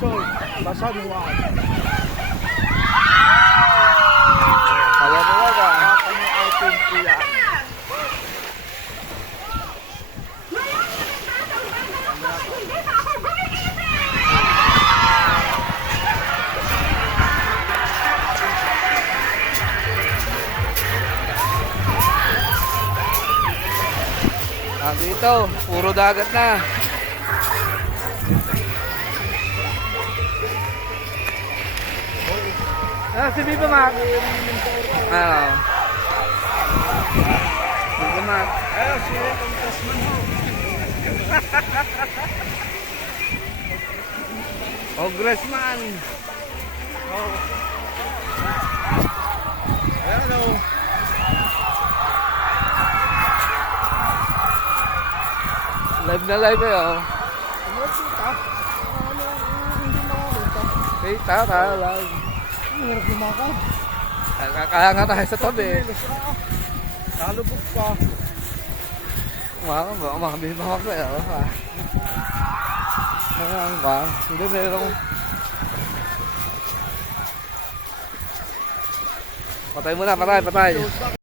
Quezon, Basan 1. Kaya talaga. Kami ating iyan. Dito, puro dagat na. Si Viva Mac. Viva Mac. Ayun, sila kong Tasman ho. Congressman. Oh. Ayan o. Live na live eh, oh. Umasita. Hindi makakita. Kita, tayo live. Ang hirap lumakad. Kaya nga tayo sa tabi. Nalubog pa. Makabili ba ako eh, oh. Ayan ba? Hindi, merong... Patay muna, patay.